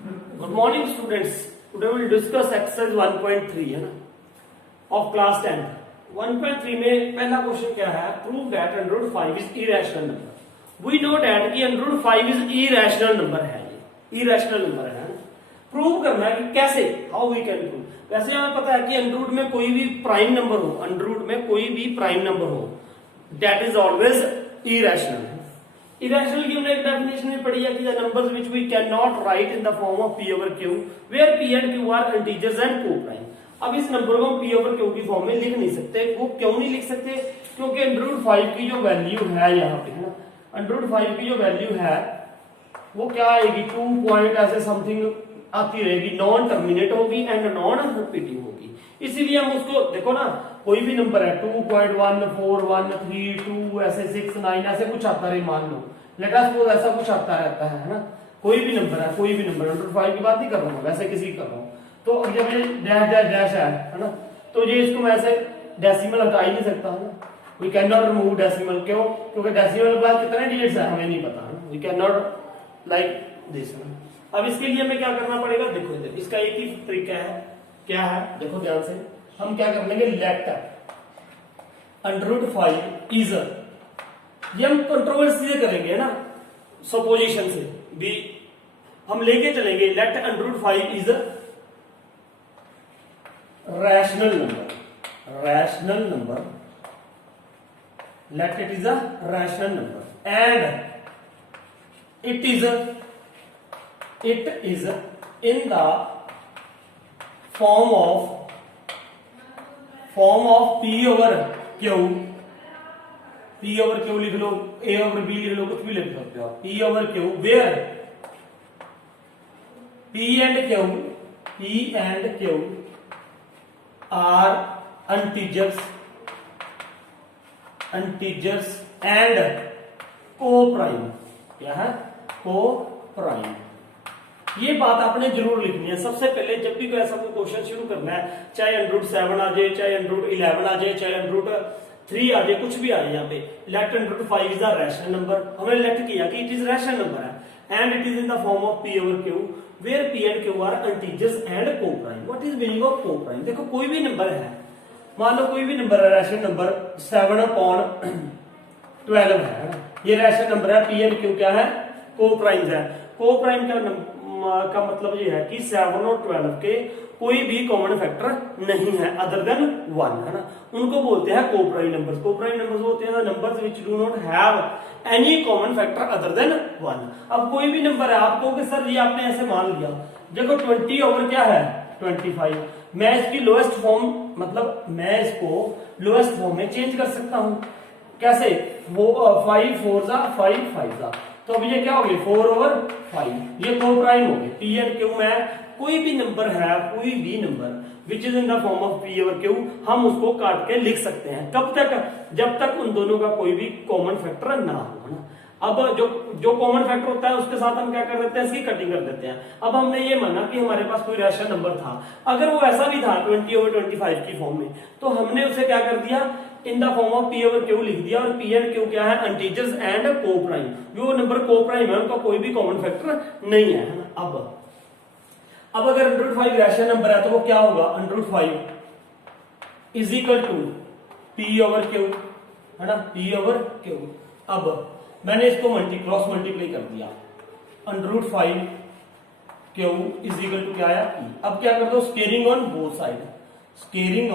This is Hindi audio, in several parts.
Good morning students, today will discuss exercise 1.3 है ना ऑफ क्लास 10। 1.3 में पहला क्वेश्चन क्या है, prove that under root 5 is irrational number. We know that कि under root 5 is irrational number है, ये इरेशनल नंबर है। प्रूव करना है कि कैसे, हाउ वी कैन प्रूव। वैसे हमें पता है कि अंडर रूट में कोई भी प्राइम नंबर हो, अंडर रूट में कोई भी प्राइम नंबर हो, that is always irrational. Irrational की हमने एक डेफिनेशन में पढ़ी है कि the numbers which we can not write in the form of p over q where p and q are integers and coprime. अब इस नंबर को हम p ओवर q की फॉर्म में लिख नहीं सकते। वो क्यों नहीं लिख सकते? क्योंकि अंडर रूट 5 की जो वैल्यू है यहाँ पे, है ना, अंडर रूट 5 की जो वैल्यू है वो क्या आएगी, 2 पॉइंट ऐसे समथिंग आती रहेगी, नॉन टर्मिनेट होगी एंड नॉन रिपीटिंग होगी। इसीलिए हम उसको देखो ना, कोई भी नंबर है 2.1413 ऐसे 6 9 ऐसे कुछ आता रहे, मान लो लेट अस सपोज ऐसा कुछ आता रहता है ना, कोई भी नंबर है, कोई भी नंबर, अंडर 5 की बात नहीं कर रहा हूँ, वैसे किसी कर रहा हूँ। तो अब जब ये डैश डैश डैश है ना, तो ये इसको मैं ऐसे डेसिमल हटा ही नहीं सकता है ना, we can not remove decimal. क्यों? क्योंकि डेसिमल के बाद कितने डिजिट्स है हमें नहीं पता, we can not like this. अब इसके लिए हमें क्या करना पड़ेगा, देखो इधर इसका एक ही तरीका है, क्या है देखो ध्यान से, हम क्या कर लेंगे, लेट अंडर रूट 5 इज, ये हम कंट्रोवर्सी से करेंगे ना, सपोजिशन से भी हम लेके चलेंगे, let under root 5 is rational number, rational number, let it is a rational number and it is in the form of p over q, p over q लिख लो, a over b लिख लो, कुछ भी लिख सकते हो, p over q where p and q are integers and co-prime। क्या है? co-prime। ये बात आपने जरूर लिखनी है सबसे पहले जब भी कोई ऐसा कोई क्वेश्चन शुरू करना है, चाहे अंडर रूट 7 आ जाए, चाहे अंडर रूट 11 आ जाए, चाहे अंडर रूट 3 आ जाए, कुछ भी आ जाए, यहाँ पे let under root 5 is a rational number. हमने लेट किया कि इट इज रैशनल नंबर है and it is in the form of p over q where p and q are integers and coprime. What is meaning of coprime? देखो कोई भी नंबर है, मान लो कोई भी नंबर है, रैशनल नंबर 7/12 है, ये रैशनल नंबर है, p एंड q क्या है, कोप्राइम है। कोप्राइम का मतलब ये है कि 7 और 12 के कोई भी कॉमन फैक्टर नहीं है अदर देन 1, है ना, उनको बोलते हैं कोप्राइम नंबर्स। कोप्राइम नंबर्स होते हैं numbers which do not have any common factor other than 1। अब कोई भी नंबर है, आप कहोगे सर ये आपने ऐसे मान लिया, देखो 20 ओवर क्या है 25, मैं इसकी लोएस्ट फॉर्म, मतलब मैं इसको लोएस्ट फॉर्म में चेंज कर सकता हूं। कैसे? 5 4 जा 5 5 जा, तो अब ये क्या हो गया 4 ओवर 5, ये कोप्राइम हो गए। p एंड q में कोई भी नंबर है, कोई भी number which is in the form of p over q, हम उसको काट के लिख सकते हैं। कब तक? जब तक उन दोनों का कोई भी कॉमन फैक्टर ना हो, है ना। अब जो कॉमन फैक्टर होता है उसके साथ हम क्या कर देते हैं, इसकी कटिंग कर देते हैं। अब हमने ये माना कि हमारे पास कोई रैशनल नंबर था, अगर वो ऐसा भी था 20 ओवर 25 की फॉर्म में, तो हमने उसे क्या कर दिया, इन the form of p over q लिख दिया, और p एंड q क्या है, इंटीजर्स एंड कोप्राइम। जो नंबर कोप्राइम है उनका कोई भी कॉमन फैक्टर नहीं है ना। अब अगर अंडर रूट 5 रैशनल नंबर है तो वो क्या होगा, under root 5 is equal to p over q, है ना, p ओवर q। अब मैंने इसको क्रॉस मल्टीप्लाई कर दिया, under root 5 q is equal to क्या आया, p। अब क्या कर दो, squaring on both side, squaring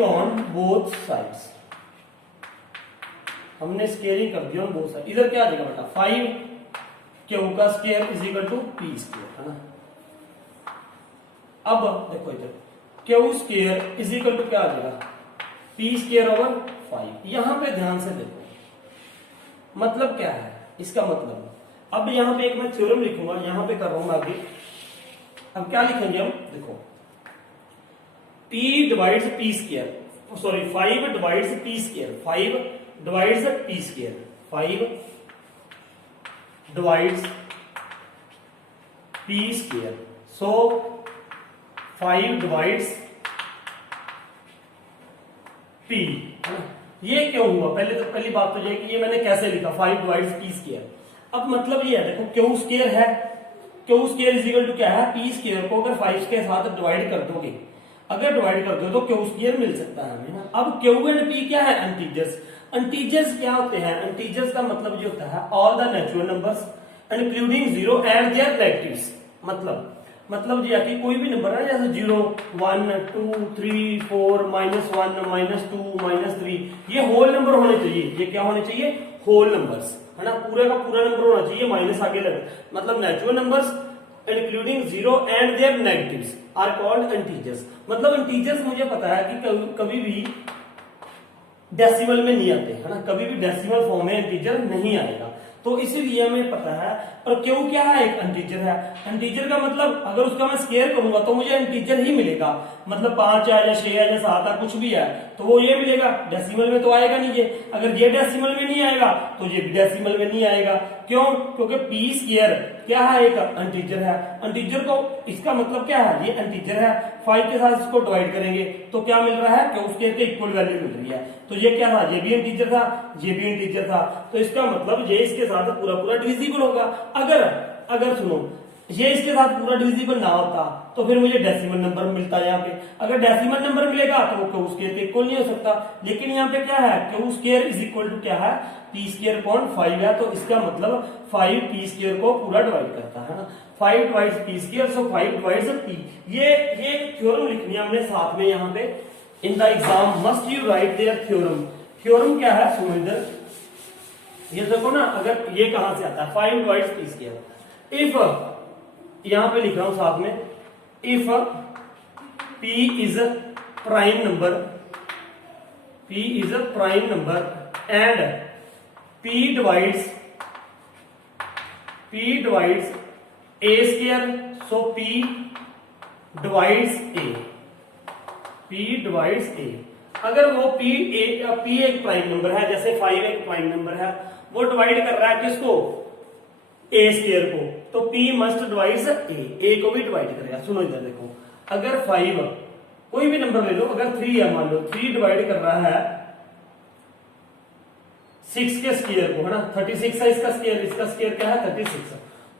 on both sides, हमने स्केयरिंग कर दिया ऑन बोथ साइड। इधर क्या आ जाएगा बेटा, 5 q का square is equal to p square, है ना। अब देखो इधर q square is equal to क्या आ जाएगा, p स्केयर ओवर 5। यहां पे ध्यान से देखो, मतलब क्या है इसका मतलब, अब यहां पे एक मैं थ्योरम लिखूंगा, यहां पे कर रहा हूं मैं अभी। अब क्या लिखेंगे हम, देखो p divides p square, sorry 5 divides p square, 5 divides p square, 5 divides p square, so 5 divides p, ये क्यों हुआ? पहली बात तो ये कि ये मैंने कैसे लिखा, 5 डिवाइड्स p स्क्वायर। अब मतलब ये है, देखो क्यू स्क्वायर है, Q square is equal to क्या है, पी स्क्वायर को अगर 5 के साथ डिवाइड कर दोगे, अगर डिवाइड कर दो तो क्यू स्क्वायर मिल सकता है हमें ना। अब क्यू एंड पी क्या है, इंटीजर्स। इंटीजर्स क्या होते हैं, इंटीजर्स का मतलब जो होता है all the natural numbers including zero and their negatives. मतलब ये है कि कोई भी नंबर है जैसे 0 1 2 3 4 -1 -2 -3, ये होल नंबर होने चाहिए। ये क्या होने चाहिए, होल नंबर्स, है ना, पूरे का पूरा नंबर होना चाहिए, माइनस आगे लगे, मतलब natural numbers including zero and their negatives are called integers. मतलब इंटीजर्स मुझे पता है कि कभी भी डेसिमल में नहीं आते, है ना, कभी भी डेसिमल फॉर्म में इंटीजर नहीं आएगा, तो इसीलिए हमें पता है। और क्यों क्या है, एक इंटीजर है। इंटीजर का मतलब अगर उसका मैं स्क्वायर करूंगा तो मुझे इंटीजर ही मिलेगा, मतलब 5 है या 6 है या 7 है, कुछ भी है तो वो ये मिलेगा, डेसिमल में तो आएगा नहीं ये। अगर ये डेसिमल में नहीं आएगा तो ये भी डेसिमल में नहीं आएगा। क्यों, क्योंकि पी स्क्वायर क्या है, एक इंटीजर है। इंटीजर को इसका मतलब क्या है, ये इंटीजर है, 5 के साथ इसको डिवाइड करेंगे तो क्या मिल रहा है, क्यू स्क्वायर के इक्वल वैल्यू मिल रही है। तो ये क्या था, ये भी इंटीजर था, ये भी इंटीजर था, तो इसका मतलब ये इसके साथ पूरा पूरा डिविजिबल होगा। अगर सुनो, ये इसके साथ पूरा डिविजिबल ना होता तो फिर मुझे डेसिमल नंबर मिलता यहाँ पे। अगर डेसिमल नंबर मिलेगा तो वो क्यू स्क्वायर के इक्वल नहीं हो सकता। लेकिन यहाँ पे क्या है, Q square is equal to क्या है, पी स्क्वायर अपॉन 5 है, तो इसका मतलब 5 पी स्क्वायर को पूरा डिवाइड करता है ना, 5 divides P square, so 5 divides P. ये थ्योरम लिखनी है हमने साथ में यहाँ पे, in the exam must you write their theorem. Theorem क्या है, सुनो इधर, ये देखो ना, अगर ये कहां से आता है, 5 डिवाइड्स पी स्क्वायर, इफ यहां पे लिख रहा हूं साथ में, if p is prime number, p is prime number and p divides a square, so p divides a, p divides a। अगर वो p एक प्राइम नंबर है, जैसे 5 एक प्राइम नंबर है, वो डिवाइड कर रहा है किसको, a स्क्वायर को, तो p मस्ट डिवाइड्स a को भी डिवाइड करेगा। सुनो इधर देखो, अगर 5 कोई भी नंबर ले लो, अगर 3 है मान लो, 3 डिवाइड कर रहा है 6 के स्क्वायर को, है ना, 36 है इसका स्क्वायर, इसका स्क्वायर क्या है 36,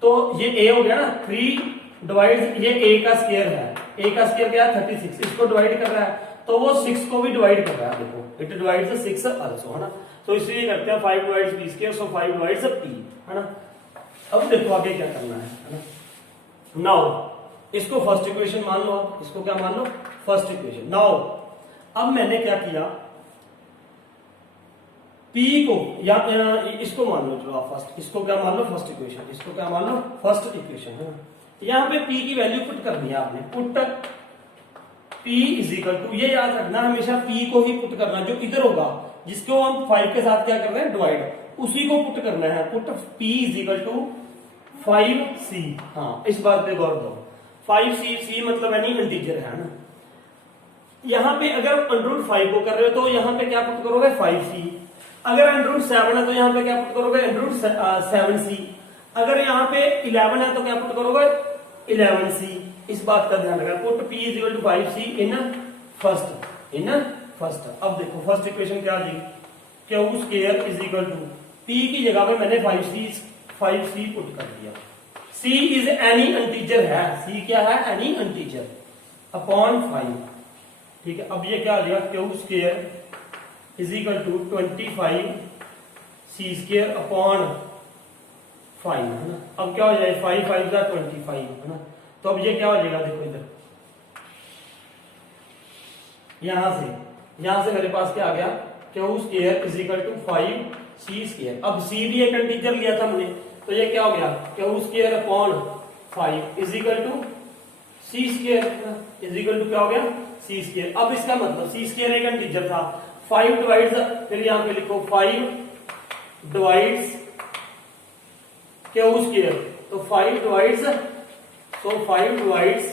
तो ये a हो गया ना, 3 डिवाइड, ये a का स्क्वायर है, a का स्क्वायर क्या है 36, इसको डिवाइड कर रहा है, तो वो 6 को भी डिवाइड कर रहा है, देखो इट डिवाइड्स 6 आल्सो, है ना, तो इसलिए करते हैं 5 divides p square, so 5 divides p, है ना। अब देखो आगे क्या करना है ना। नाउ इसको फर्स्ट इक्वेशन मान लो, इसको क्या मान लो, फर्स्ट इक्वेशन। नाउ अब मैंने क्या किया, p को या इसको मान लो, चलो आप फर्स्ट, इसको क्या मान लो फर्स्ट इक्वेशन, इसको क्या मान लो फर्स्ट इक्वेशन, है ना। यहाँ पे p की वैल्यू पुट करनी है आपने, put p is equal to, ये याद रखना हमेशा p को ही पुट करना, जो इधर होगा जिसको हम 5 के साथ क्या कर रहे हैं डिवाइड, उसी को पुट करना है, put p is equal to 5c। हाँ इस बात पे गौर दो, 5c मतलब यानी इंटीजर है ना। यहाँ पे अगर √5 को कर रहे हो तो यहाँ पे क्या पुट करोगे 5c, अगर √7 है तो यहाँ पे क्या पुट करोगे √7c, अगर यहाँ पे 11 है तो क्या पुट करोगे 11c। इस बात का ध्यान रखना, put p is equal to 5c in first. अब देखो फर्स्ट इक्वेशन क्या आ जाएगी, Q square is equal to, p की जगह पे मैंने 5c पुट कर दिया, c इज एनी इंटीजर है, c क्या है एनी इंटीजर, अपॉन 5, ठीक है। अब ये क्या आ जाएगा, Q square is equal to 25c square upon 5, है ना। अब क्या हो जाएगा 5 5 का 25, है ना, तो अब ये क्या हो जाएगा, देखो इधर यहां से मेरे पास क्या आ गया, Q square is equal to 5c square. अब c भी एक इंटीजर लिया था हमने, तो ये क्या हो गया, Q square upon 5 is equal to c square, is equal to क्या हो गया c स्क्वायर। अब इसका मतलब c स्क्वायर एक इंटीजर था, 5 डिवाइड्स, फिर यहां पे लिखो 5 डिवाइड्स क्यू स्क्वायर, तो 5 divides, so 5 divides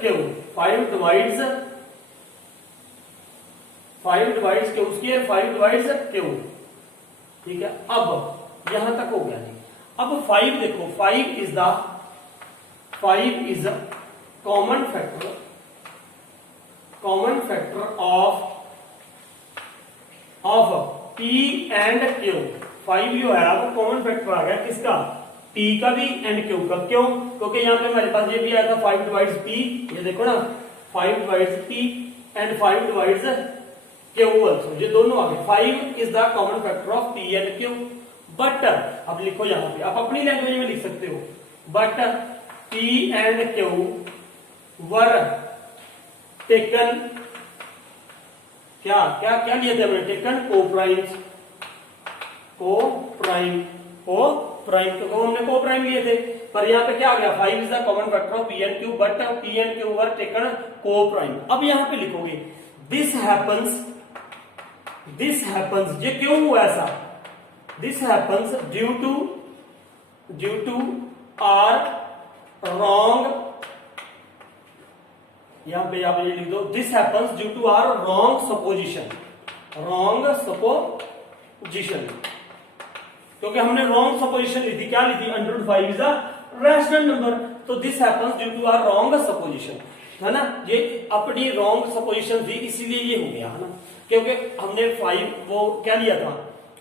Q, 5 divides Q square, 5 divides Q, ठीक है। अब यहां तक हो गया जी। अब 5 देखो, 5 is common factor of P and Q। 5 जो है वो कॉमन फैक्टर आ गया किसका, P का भी एंड Q का। क्यों? क्योंकि यहाँ पे हमारे पास ये भी आया था 5 डिवाइड्स P, ये देखो ना 5 divides P and 5 divides Q also, ये दोनों आ गए। 5 is the common factor of P and Q। But अब लिखो यहाँ पे, आप अपनी लैंग्वेज में लिख सकते हो, but P and Q were taken, क्या क्या क्या लिए थे हमने, टेकन को-प्राइम तो हमने को-प्राइम लिए थे। पर यहाँ पे क्या आ गया, 5 is the common factor of P and Q, but P and Q were taken co-prime. अब यहाँ पे लिखोगे दिस हैपन्स, ये क्यों हुआ ऐसा, this happens due to our wrong, यहां पे आप ये लिख दो, this happens due to our wrong supposition, क्योंकि हमने रॉन्ग सपोजिशन ली थी, क्या ली थी, √5 इज अ रैशनल नंबर। तो this happens due to our wrong supposition, है ना, ये अपनी रॉन्ग सपोजिशन थी इसीलिए ये हो गया, है ना, क्योंकि हमने 5 वो क्या लिया था,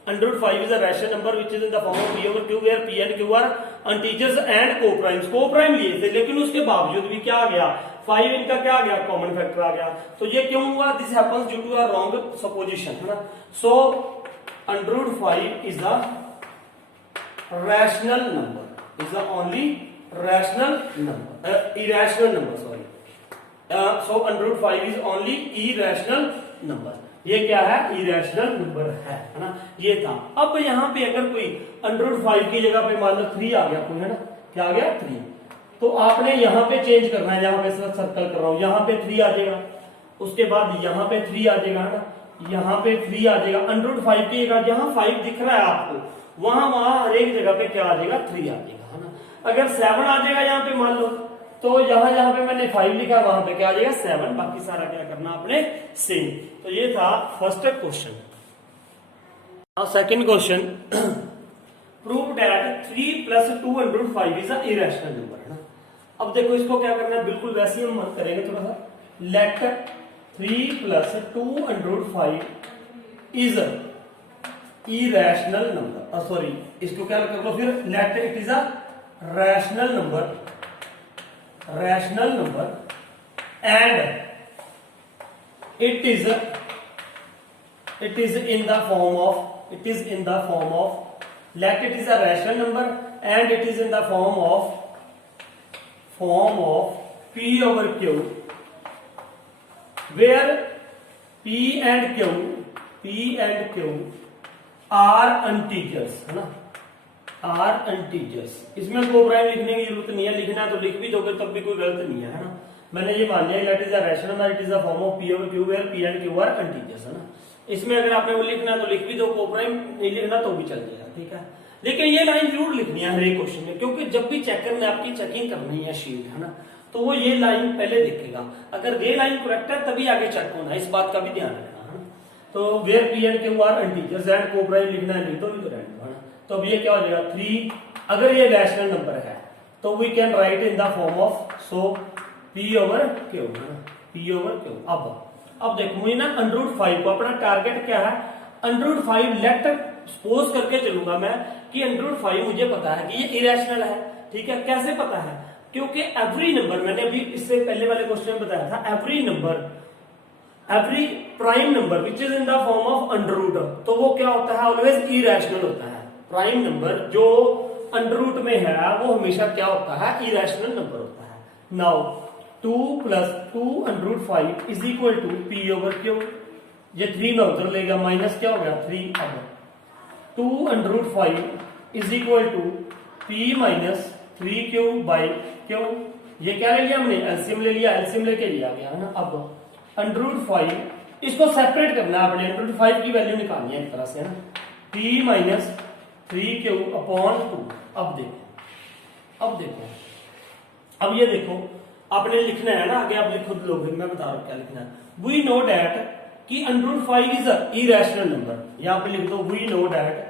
√5 is a rational number which is in the form of P over Q where P and Q are integers and co-prime लिए थे, लेकिन उसके बावजूद भी क्या आ गया, 5 इनका क्या आ गया, कॉमन फैक्टर आ गया। तो ये क्यों हुआ, this happens due to a wrong supposition, है ना। सो √5 is the rational number, is the only rational number, irrational number, sorry. So √5 is only irrational number, ये क्या है, इरेशनल नंबर है ना, ये था। अब यहाँ पे अगर कोई √5 की जगह पे मान लो 3 आ गया कोई, है ना, क्या आ गया 3, तो आपने यहाँ पे चेंज करना है, यहाँ पे सर्कल कर रहा हूं, यहाँ पे 3 आ जाएगा, उसके बाद यहाँ पे 3 आ जाएगा, है ना, यहाँ पे 3 आ जाएगा, √5 की जगह जहां 5 दिख रहा है आपको वहां हर एक जगह पे क्या आ जाएगा, 3 आ जाएगा, है ना। अगर 7 आ जाएगा यहाँ पे मान लो, तो जहां पे मैंने 5 लिखा वहां पे क्या आ जाएगा 7, बाकी सारा क्या करना आपने सेम। तो ये था first question. Now second question, prove that 3 + 2√5 is a irrational number, है ना। अब देखो इसको क्या करना है, बिल्कुल वैसे ही हम करेंगे थोड़ा सा, let 3 + 2√5 is irrational number, sorry इसको क्या कर लो फिर, let it is a rational number and it is in the form of, let it is a rational number and it is in the form of P over Q, where P and Q are integers, है ना, आर इंटीजर्स। इसमें को-प्राइम लिखने की जरूरत नहीं है, लिखना तो लिख भी दोगे तब भी कोई गलत नहीं है, ना। मैंने ये मान लिया let is a rational number, it is a form of P over Q where P and Q are integers, है ना। इसमें अगर आपने वो लिखना तो लिख भी दो, को-प्राइम नहीं लिखना तो भी चल जाएगा, ठीक है। लेकिन ये लाइन जरूर लिखनी है हर एक क्वेश्चन में, क्योंकि जब भी चेकर में आपकी चेकिंग करनी है शीट, है ना, तो वो ये लाइन पहले देखेगा, अगर ये लाइन करेक्ट है तभी आगे चेक होना है, इस बात का भी ध्यान रखना, है। तो where P and Q are integers and coprime लिखना है, नहीं तो भी तो रहना, है ना। तो अब ये क्या हो जाएगा 3, अगर ये रैशनल नंबर है तो we can write in the form of, so P over Q, P over Q। अब देखो मुझे ना √5 को, अपना टारगेट क्या है, √5 लेट सपोज करके चलूंगा मैं कि √5 मुझे पता है कि ये इरेशनल है, ठीक है। कैसे पता है, क्योंकि एवरी नंबर, मैंने अभी इससे पहले वाले क्वेश्चन में बताया था, every prime number which is in the form of √, तो वो क्या होता है, ऑलवेज इरेशनल होता है। प्राइम नंबर जो अंडर में है वो हमेशा क्या होता है, इरेशनल नंबर होता है। Now 2 + 2√5 is equal to P over Q, ये 3 में उतर लेगा, माइनस क्या हो गया 3। अब 2√5 is equal to P - 3Q by Q, ये क्या ले लिया हमने, एलसीएम ले लिया, एलसीएम लेके लिया गया, है ना। अब √5 इसको सेपरेट करना है आपने, √5 की वैल्यू निकालनी है एक तरह से, ना, P - 3Q upon 2। अब देखो अब ये देखो आपने लिखना है ना, आगे आप खुद लोगे, मैं बता रहा हूं क्या लिखना है। वी नो डैट कि √5 इज अ इरेशनल नंबर, यहां पे लिख दो we know that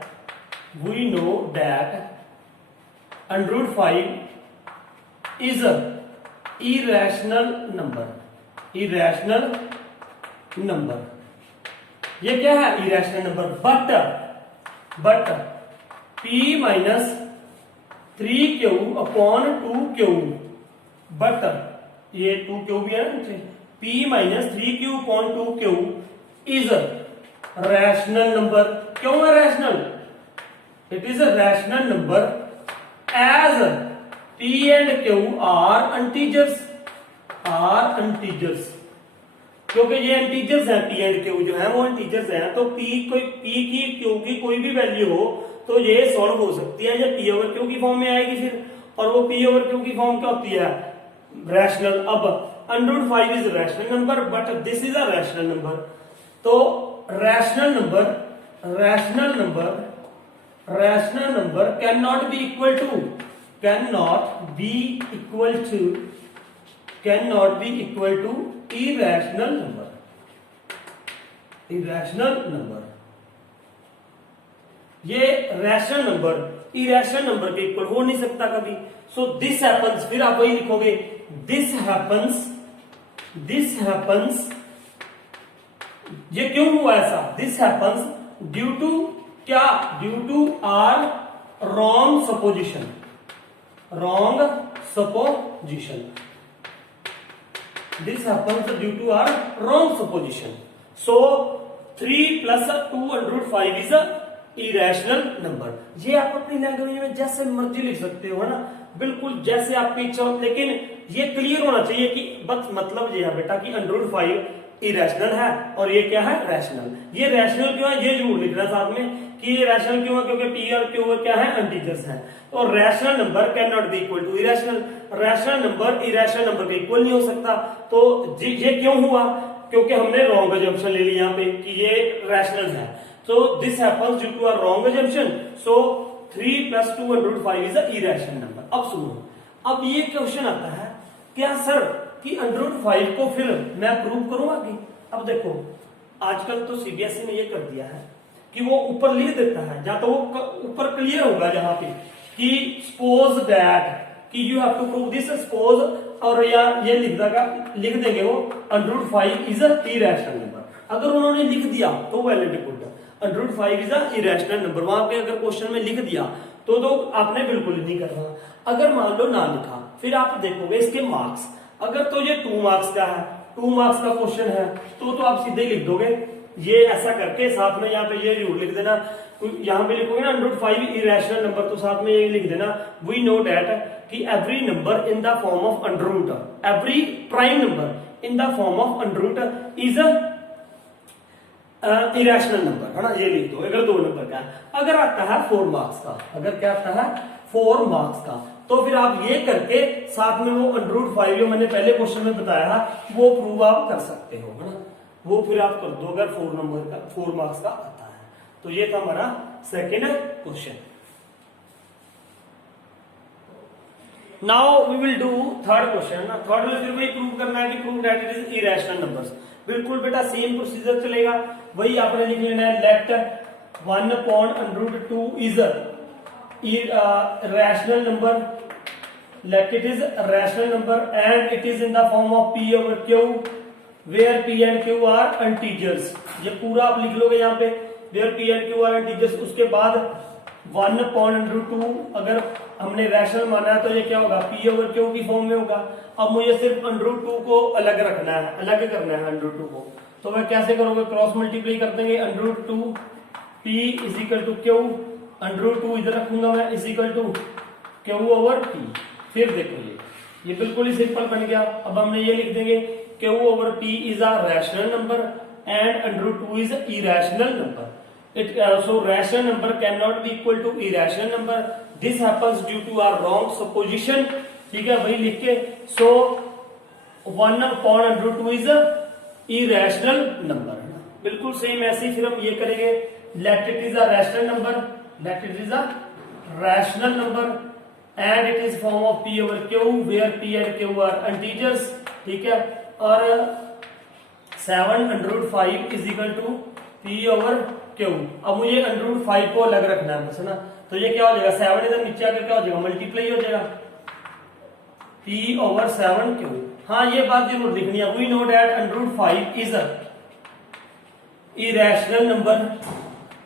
√5 is irrational number, irrational number, ये क्या है irrational number, but p minus 3q upon 2q, but ये 2q भी है ना, p minus 3q upon 2q is rational number. क्यों है rational? It is a rational number as p and q are integers, are integers, क्योंकि ये इंटीजर्स हैं, p एंड q जो है वो इंटीजर्स हैं, तो p की q की कोई भी वैल्यू हो तो ये सॉल्व हो सकती है, ये p ओवर q की फॉर्म में आएगी फिर, और वो p ओवर q की फॉर्म क्या होती है? रैशनल। अब √5 is rational number but this is a rational number, तो rational number, rational number, rational number can not be equal to, can not be equal to, can not be equal to irrational number, irrational number. ये रैशनल नंबर इरेशनल नंबर के इक्वल हो नहीं सकता कभी। सो दिस हैपन्स, फिर आप वही लिखोगे, दिस हैपन्स, दिस हैपन्स, ये क्यों हुआ ऐसा? दिस हैपन्स ड्यू टू क्या? Due to our wrong supposition, wrong supposition, this happens due to our wrong supposition. So 3 plus 2√5 is a irrational number. ये आप अपनी लैंग्वेज में जैसे मर्जी लिख सकते हो, है ना, बिल्कुल जैसे आपकी इच्छा हो, लेकिन ये क्लियर होना चाहिए कि बस मतलब ये है बेटा कि √5 इरेशनल है और ये क्या है? रैशनल। ये रैशनल क्यों है ये जरूर लिखना साथ में कि ये रैशनल क्यों है, क्योंकि p और q क्या है? इंटीजर्स हैं। तो rational number can not be equal to irrational, rational number irrational number के इक्वल नहीं हो सकता। तो ये क्यों हुआ? क्योंकि हमने रॉन्ग अजम्पशन ले ली यहाँ पे कि ये रैशनल है। तो this happens due to a wrong assumption, so 3 plus 2√5 is a irrational number. अब सुनो, अब ये क्वेश्चन आता है क्या सर कि √5 को फिर मैं प्रूव करूंगा कि, अब देखो आजकल तो सीबीएसई ने ये कर दिया है कि वो ऊपर लिख देता है, या तो वो ऊपर क्लियर होगा जहां पे कि सपोज दैट कि you have to prove this, suppose, और या ये लिख देंगे वो √5 इज अ इरेशनल नंबर। अगर उन्होंने लिख दिया तो well and good, √5 is a irrational number वहां पे अगर क्वेश्चन में लिख दिया तो आपने बिल्कुल नहीं करना। अगर मान लो ना लिखा, फिर आप देखोगे इसके मार्क्स, अगर तो ये 2 मार्क्स का है, 2 मार्क्स का क्वेश्चन है तो आप सीधे लिख दोगे ये ऐसा करके, साथ में यहाँ पे ये जरूर लिख देना, यहाँ पे लिखोगे ना √5 इरेशनल नंबर तो साथ में ये लिख देना, वी नो दैट कि every number in the form of √, every prime number in the form of √, is irrational number, है ना, ये लिख दो अगर 2 नंबर का है। अगर आता है 4 मार्क्स का, अगर क्या आता है 4 मार्क्स का, तो फिर आप ये करके साथ में वो √5 जो मैंने पहले क्वेश्चन में बताया था वो प्रूव आप कर सकते हो, है ना, वो फिर आप कर दो अगर 4 नंबर का 4 मार्क्स का आता है। तो ये था हमारा second question. Now we will do third question ना। थर्ड में फिर वही प्रूव करना है कि prove that it is irrational numbers. बिल्कुल बेटा सेम प्रोसीजर चलेगा, वही आपने लिख लेना है, let 1/√2 is rational number, let it is a rational number and it is in the form of p over q where p and q are integers। ये पूरा आप लिख लोगे यहाँ पे where p and q are integers। उसके बाद 1/√2 अगर हमने रैशनल माना है तो ये क्या होगा? p over q की फॉर्म में होगा। अब मुझे सिर्फ √2 को अलग रखना है, अलग करना है √2 को, तो मैं कैसे करोगे? क्रॉस मल्टीप्लाई कर देंगे, √2 p is equal to q, √2 इधर रखूंगा मैं, is equal to q over p। फिर देखो ये बिल्कुल ही सिंपल बन गया। अब हमने ये लिख देंगे q over p is a rational number and √2 is irrational number. It so rational number can not be equal to irrational number, this happens due to our wrong supposition. ठीक है, वही लिख के, सो 1/√2 इज इरेशनल नंबर। बिल्कुल सेम ऐसे ही फिर हम ये करेंगे, let it is a rational number, let it is a rational number and it is form of p over q where p and q are integers। ठीक है, और 7/5 is equal to p over q। अब मुझे √5 को अलग रखना है बस, है ना, तो ये क्या हो जाएगा? 7 इधर नीचे आकर क्या हो जाएगा? मल्टीप्लाई हो जाएगा, P/7Q। हाँ ये बात जरूर लिखनी है, we know that √5 is a irrational number.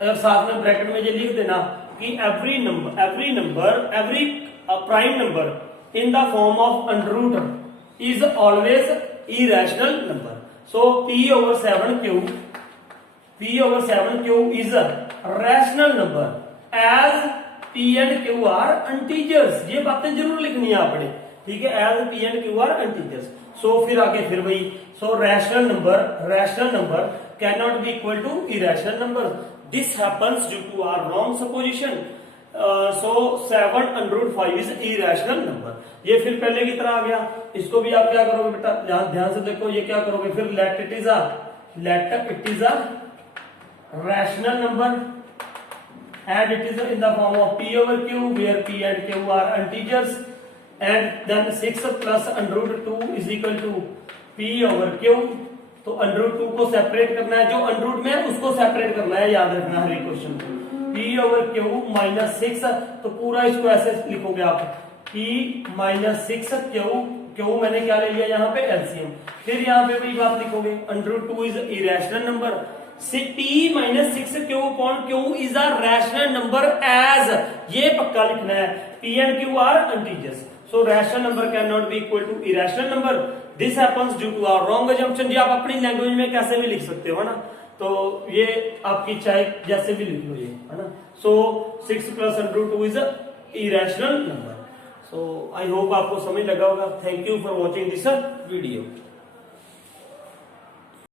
अगर साथ में ब्रैकेट में ये लिख देना कि every prime number in the form of √, is always irrational number. So P/7Q is a rational number as P and Q are integers. ये बातें जरूर लिखनी है आपने, ठीक है, as P and Q are integers. So फिर आगे फिर वही, so rational number can not be equal to irrational number. This happens due to our wrong supposition. So 7/5 is irrational number. ये फिर पहले की तरह आ गया, इसको भी आप क्या करोगे बेटा, ध्यान से देखो, ये क्या करोगे फिर, let it is a rational number and it is in the form of P/Q where P and Q are integers, and then 6 plus √2 is equal to P/Q। तो √2 को सेपरेट करना है, जो √ में है उसको सेपरेट करना है, याद रखना हर एक क्वेश्चन को। P/Q माइनस 6, तो पूरा इसको ऐसे लिखोगे आप, P माइनस 6Q। Q मैंने क्या ले लिया यहाँ पे, एलसीएम। फिर यहाँ पे वही बात लिखोगे, √2 is irrational number, P minus 6Q upon Q is a rational number as, ये पक्का लिखना है, P and Q are integers. So rational number can not be equal to irrational number. This happens due to our wrong assumption. जी आप अपनी लैंग्वेज में कैसे भी लिख सकते हो, है ना, तो ये आपकी चाहे जैसे भी लिख लो ये, है ना। सो 6 plus √2 is a irrational number. So I hope आपको समझ लगा होगा। Thank you for watching this video.